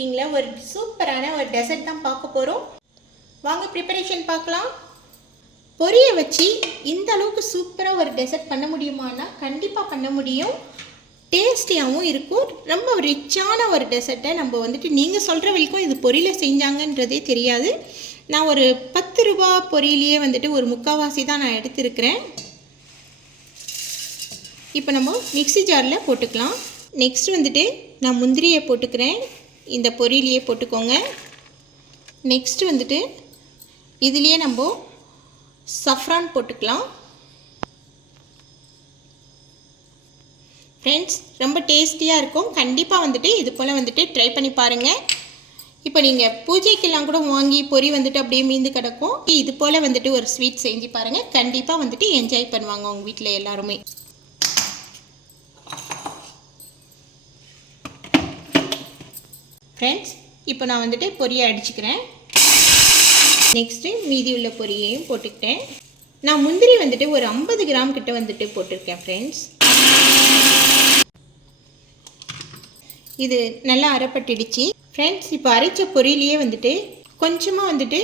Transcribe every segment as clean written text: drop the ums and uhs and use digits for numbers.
குக்கிங்கில் ஒரு சூப்பரான ஒரு டெசர்ட் தான் பார்க்க போகிறோம். வாங்க ப்ரிப்பரேஷன் பார்க்கலாம். பொரியை வச்சு இந்த அளவுக்கு சூப்பராக ஒரு டெசர்ட் பண்ண முடியுமானா கண்டிப்பாக பண்ண முடியும். டேஸ்டியாகவும் இருக்கும். ரொம்ப ரிச்சான ஒரு டெசர்ட்டை நம்ம நீங்கள் சொல்கிற வரைக்கும் இது பொரியில் செஞ்சாங்கன்றதே தெரியாது. நான் ஒரு 10 ரூபா பொரியிலேயே ஒரு முக்கால்வாசி தான் நான் எடுத்துருக்கிறேன். இப்போ நம்ம மிக்ஸி ஜாரில் போட்டுக்கலாம். நெக்ஸ்ட் நான் முந்திரியை போட்டுக்கிறேன். இந்த பொரியிலேயே போட்டுக்கோங்க. நெக்ஸ்ட் இதுலேயே நம்ம சஃப்ரான் போட்டுக்கலாம். ஃப்ரெண்ட்ஸ், ரொம்ப டேஸ்டியாக இருக்கும். கண்டிப்பாக இது போல் ட்ரை பண்ணி பாருங்கள். இப்போ நீங்கள் பூஜைக்கெல்லாம் கூட வாங்கி பொரி அப்படியே மீந்து கிடக்கும். இது போல் ஒரு ஸ்வீட் செஞ்சு பாருங்கள். கண்டிப்பாக என்ஜாய் பண்ணுவாங்க உங்கள் வீட்டில் எல்லாருமே. ஃப்ரெண்ட்ஸ், இப்போ நான் பொரியை அடிச்சுக்கிறேன். நெக்ஸ்ட்டு மீதி உள்ள பொரியையும் போட்டுக்கிட்டேன். நான் முந்திரி ஒரு 50 கிராம் கிட்ட போட்டிருக்கேன். ஃப்ரெண்ட்ஸ், இது நல்லா அரைப்பட்டுடுச்சு. ஃப்ரெண்ட்ஸ், இப்போ அரைச்ச பொரியிலேயே கொஞ்சமாக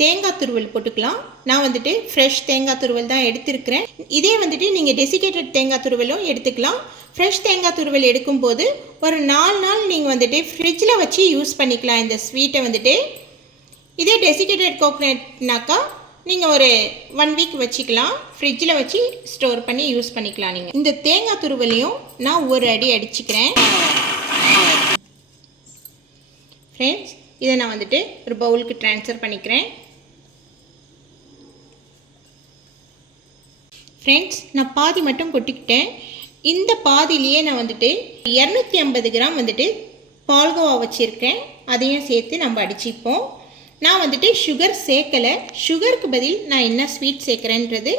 தேங்காய் துருவல் போட்டுக்கலாம். நான் ஃப்ரெஷ் தேங்காய் துருவல் தான் எடுத்துருக்கிறேன். இதே நீங்கள் டெசிகேட்டட் தேங்காய் துருவலும் எடுத்துக்கலாம். ஃப்ரெஷ் தேங்காய் துருவல் எடுக்கும்போது ஒரு 4 நாள் நீங்கள் ஃப்ரிட்ஜில் வச்சு யூஸ் பண்ணிக்கலாம் இந்த ஸ்வீட்டை. இதே டெசிகேட்டட் கோகோனட்னாக்கா நீங்கள் ஒரு 1 வீக் வச்சுக்கலாம். ஃப்ரிட்ஜில் வச்சு ஸ்டோர் பண்ணி யூஸ் பண்ணிக்கலாம். நீங்கள் இந்த தேங்காய் துருவலையும் நான் ஒரு அடி அடிச்சுக்கிறேன். ஃப்ரெண்ட்ஸ், இதை நான் ஒரு பவுலுக்கு ட்ரான்ஸ்ஃபர் பண்ணிக்கிறேன். ஃப்ரெண்ட்ஸ், நான் பாதி மட்டும் கொட்டிக்கிட்டேன். இந்த பாதியிலேயே நான் 250 கிராம் பால்கோவா வச்சுருக்கேன். அதையும் சேர்த்து நம்ம அடிச்சுப்போம். நான் சுகர் சேர்க்கலை. சுகருக்கு பதில் நான் என்ன ஸ்வீட் சேர்க்குறேன்றது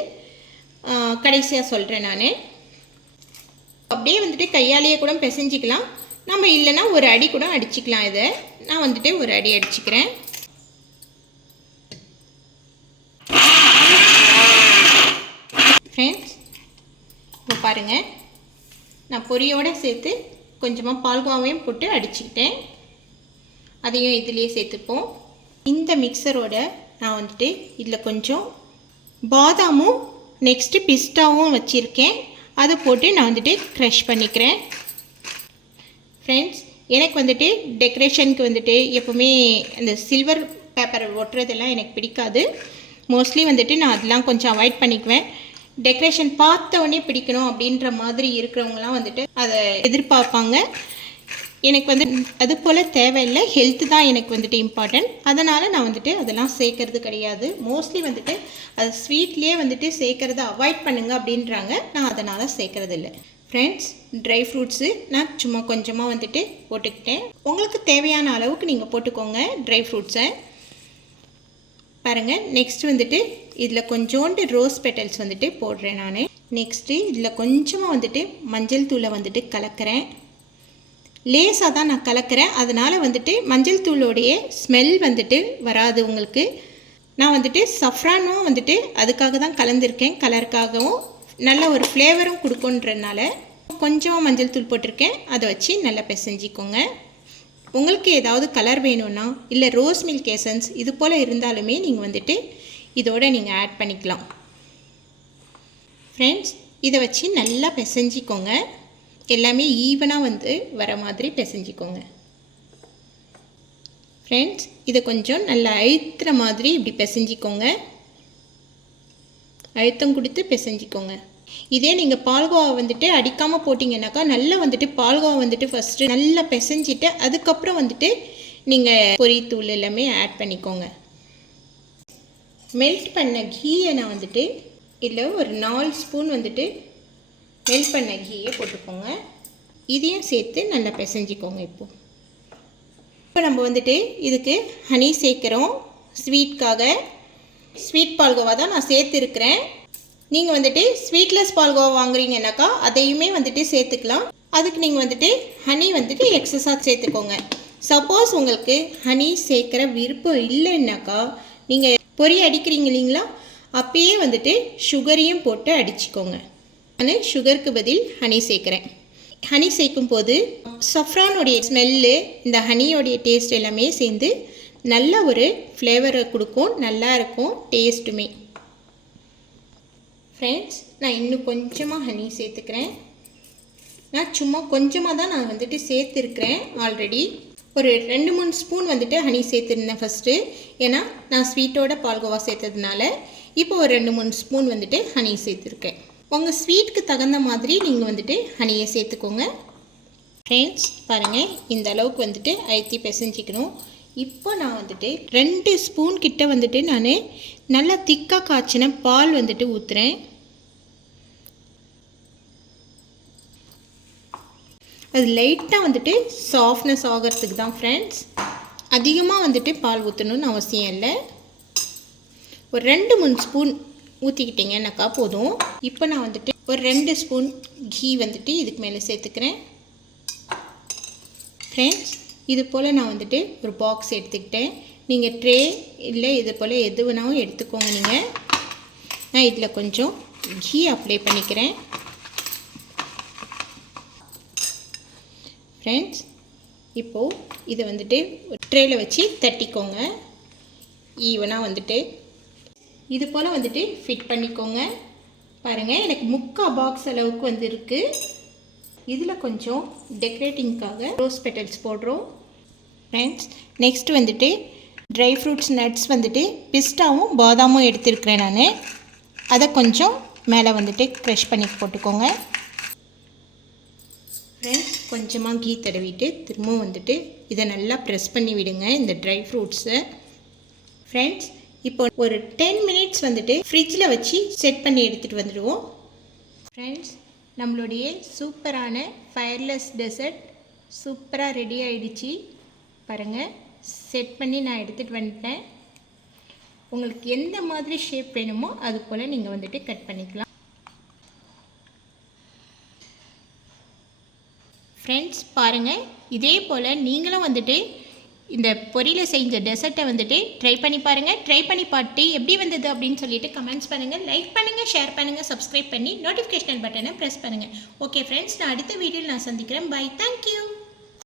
கடைசியாக சொல்கிறேன். நான் அப்படியே கையாலேயே கூட பிசைஞ்சிக்கலாம். நம்ம இல்லைன்னா ஒரு அடி கூட அடிச்சுக்கலாம். இதை நான் ஒரு அடி அடிச்சுக்கிறேன். ஃப்ரெண்ட்ஸ், இப்போ பாருங்கள், நான் பொரியோடு சேர்த்து கொஞ்சமாக பால்கோவாவையும் போட்டு அடிச்சுக்கிட்டேன். அதையும் இதிலேயே சேர்த்துப்போம். இந்த மிக்சரோட நான் இதில் கொஞ்சம் பாதாமும் நெக்ஸ்ட்டு பிஸ்தாவும் வச்சுருக்கேன். அதை போட்டு நான் க்ரஷ் பண்ணிக்கிறேன். ஃப்ரெண்ட்ஸ், எனக்கு டெக்கரேஷனுக்கு எப்போவுமே அந்த சில்வர் பேப்பர் ஒட்டுறதெல்லாம் எனக்கு பிடிக்காது. மோஸ்ட்லி நான் அதெல்லாம் கொஞ்சம் அவாய்ட் பண்ணிக்குவேன். டெக்கரேஷன் பார்த்த உடனே பிடிக்கணும் அப்படின்ற மாதிரி இருக்கிறவங்களாம் அதை எதிர்பார்ப்பாங்க. எனக்கு அது போல் தேவையில்லை. ஹெல்த்து தான் எனக்கு இம்பார்ட்டன்ட். அதனால் நான் அதெல்லாம் சேர்க்கறது கிடையாது. மோஸ்ட்லி அது ஸ்வீட்லேயே சேர்க்கறத அவாய்ட் பண்ணுங்க அப்படின்றாங்க. நான் அதனால் சேர்க்கறது இல்லை. ஃப்ரெண்ட்ஸ், ட்ரை ஃப்ரூட்ஸு நான் சும்மா கொஞ்சமாக போட்டுக்கிட்டேன். உங்களுக்கு தேவையான அளவுக்கு நீங்கள் போட்டுக்கோங்க ட்ரை ஃப்ரூட்ஸை. பாருங்கள், நெக்ஸ்ட் இதில் கொஞ்சோண்டு ரோஸ் பெட்டல்ஸ் போடுறேன் நான். நெக்ஸ்ட்டு இதில் கொஞ்சமாக மஞ்சள் தூளை கலக்கிறேன். லேசாக தான் நான் கலக்கிறேன். அதனால் மஞ்சள் தூளோடைய ஸ்மெல் வராது உங்களுக்கு. நான் சஃப்ரானும் அதுக்காக தான் கலந்துருக்கேன். கலருக்காகவும் நல்ல ஒரு ஃப்ளேவரும் கொடுக்குன்றதுனால கொஞ்சமாக மஞ்சள் தூள் போட்டிருக்கேன். அதை வச்சு நல்லா பிசைஞ்சிக்கோங்க. உங்களுக்கு ஏதாவது கலர் வேணும்னா இல்லை ரோஸ் மில்க் எசன்ஸ் இது போல் இருந்தாலுமே நீங்கள் இதோட நீங்கள் ஆட் பண்ணிக்கலாம். ஃப்ரெண்ட்ஸ், இதை வச்சு நல்லா பிசைஞ்சிக்கோங்க. எல்லாமே ஈவனாக வர மாதிரி பிசைஞ்சிக்கோங்க. ஃப்ரெண்ட்ஸ், இதை கொஞ்சம் நல்லா அழுத்துற மாதிரி இப்படி பிசைஞ்சிக்கோங்க. அழுத்தம் கொடுத்து பிசைஞ்சிக்கோங்க. இதே நீங்கள் பால்கோவா அடிக்காமல் போட்டிங்கன்னாக்கா நல்லா பால்கோவா ஃபஸ்ட்டு நல்லா பிசைஞ்சிட்டு அதுக்கப்புறம் நீங்கள் பொரித்தூள் எல்லாமே ஆட் பண்ணிக்கோங்க. மெல்ட் பண்ண கீயை நான் இதில் ஒரு 4 ஸ்பூன் மெல்ட் பண்ண கீயை போட்டுக்கோங்க. இதையும் சேர்த்து நல்லா பிசைஞ்சிக்கோங்க. இப்போ நம்ம இதுக்கு ஹனி சேர்க்குறோம். ஸ்வீட்காக ஸ்வீட் பால்கோவா தான் நான் சேர்த்துருக்கிறேன். நீங்கள் ஸ்வீட்லெஸ் பால்கோவா வாங்குறீங்கன்னாக்கா அதையுமே சேர்த்துக்கலாம். அதுக்கு நீங்கள் ஹனி எக்ஸஸாக சேர்த்துக்கோங்க. சப்போஸ் உங்களுக்கு ஹனி சேர்க்குற விருப்பம் இல்லைன்னாக்கா நீங்கள் பொரி அடிக்கிறீங்க இல்லைங்களா, அப்பயே சுகரையும் போட்டு அடிச்சுக்கோங்க. நான் சுகருக்கு பதில் ஹனி சேர்க்குறேன். ஹனி சேர்க்கும் போது சஃப்ரானுடைய ஸ்மெல்லு, இந்த ஹனியோடைய டேஸ்ட் எல்லாமே சேர்ந்து நல்ல ஒரு ஃப்ளேவரை கொடுக்கும், நல்லா இருக்கும் டேஸ்ட்டுமே. ஃப்ரெண்ட்ஸ், நான் இன்னும் கொஞ்சமாக ஹனி சேர்த்துக்கிறேன். நான் சும்மா கொஞ்சமாக தான் நான் வந்துட்டு சேர்த்துருக்கிறேன். ஆல்ரெடி ஒரு 2-3 ஸ்பூன் வந்துட்டு ஹனி சேர்த்துருந்தேன் ஃபஸ்ட்டு. ஏன்னா நான் ஸ்வீட்டோட பால்கோவா சேர்த்ததுனால இப்போ ஒரு 2-3 ஸ்பூன் வந்துட்டு ஹனி சேர்த்துருக்கேன். உங்கள் ஸ்வீட்டுக்கு தகுந்த மாதிரி நீங்கள் வந்துட்டு ஹனியை சேர்த்துக்கோங்க. ஃப்ரெண்ட்ஸ் பாருங்கள், இந்த அளவுக்கு வந்துட்டு அழுத்தி பிசைஞ்சிக்கணும். இப்போ நான் வந்துட்டு 2 ஸ்பூன் கிட்ட வந்துட்டு நான் நல்லா திக்காக காய்ச்சின பால் வந்துட்டு ஊற்றுறேன். அது லைட்டாக வந்துட்டு சாஃப்ட்னஸ் ஆகிறதுக்கு தான் ஃப்ரெண்ட்ஸ். அதிகமாக வந்துட்டு பால் ஊற்றணும்னு அவசியம் இல்லை. ஒரு 2-3 ஸ்பூன் ஊற்றிக்கிட்டிங்கன்னாக்கா போதும். இப்போ நான் வந்துட்டு ஒரு 2 ஸ்பூன் கீ வந்துட்டு இதுக்கு மேலே சேர்த்துக்கிறேன். ஃப்ரெண்ட்ஸ், இது போல் நான் வந்துட்டு ஒரு பாக்ஸ் எடுத்துக்கிட்டேன். நீங்கள் ட்ரே இல்லை இது போல் எது வேணாலும் எடுத்துக்கோங்க. நீங்கள் நான் இதில் கொஞ்சம் கீ அப்ளை பண்ணிக்கிறேன். ஃப்ரெண்ட்ஸ், இப்போது இதை வந்துட்டு ட்ரேயில் வச்சு தட்டிக்கோங்க. ஈவனாக வந்துட்டு இது போல் வந்துட்டு ஃபிட் பண்ணிக்கோங்க. பாருங்கள், எனக்கு 3/4 பாக்ஸ் அளவுக்கு வந்து இருக்குது. இதில் கொஞ்சம் டெக்கரேட்டிங்காக ரோஸ் பெட்டல்ஸ் போடுறோம். ஃப்ரெண்ட்ஸ், நெக்ஸ்ட் வந்துட்டு ட்ரை ஃப்ரூட்ஸ் நட்ஸ் வந்துட்டு பிஸ்டாவும் பாதாமும் எடுத்துருக்கிறேன் நான். அதை கொஞ்சம் மேலே வந்துட்டு க்ரஷ் பண்ணி போட்டுக்கோங்க. ஃப்ரெண்ட்ஸ், கொஞ்சமாக கீ தடவிட்டு திரும்பவும் வந்துட்டு இதை நல்லா ப்ரெஸ் பண்ணி விடுங்க இந்த ட்ரை ஃப்ரூட்ஸை. ஃப்ரெண்ட்ஸ், இப்போ ஒரு 10 மினிட்ஸ் வந்துட்டு ஃப்ரிட்ஜில் வச்சு செட் பண்ணி எடுத்துகிட்டு வந்துடுவோம். ஃப்ரெண்ட்ஸ், நம்மளுடைய சூப்பரான ஃபயர்லெஸ் டெசர்ட் சூப்பராக ரெடி ஆகிடுச்சு. பாருங்கள், செட் பண்ணி நான் எடுத்துகிட்டு வந்துட்டேன். உங்களுக்கு எந்த மாதிரி ஷேப் வேணுமோ அது போல் நீங்கள் வந்துட்டு கட் பண்ணிக்கலாம். ஃப்ரெண்ட்ஸ் பாருங்கள், இதே போல் நீங்களும் வந்துட்டு இந்த பொரியில் செஞ்ச டெசர்ட்டை வந்துட்டு ட்ரை பண்ணி பாருங்கள். ட்ரை பண்ணி பார்த்து எப்படி வந்தது அப்படின்னு சொல்லிட்டு கமெண்ட்ஸ் பண்ணுங்கள், லைக் பண்ணுங்கள், ஷேர் பண்ணுங்கள், சப்ஸ்கிரைப் பண்ணி நோட்டிஃபிகேஷன் பட்டனை ப்ரெஸ் பண்ணுங்கள். ஓகே ஃப்ரெண்ட்ஸ், நான் அடுத்த வீடியோவில் நான் சந்திக்கிறேன். Bye, thank you.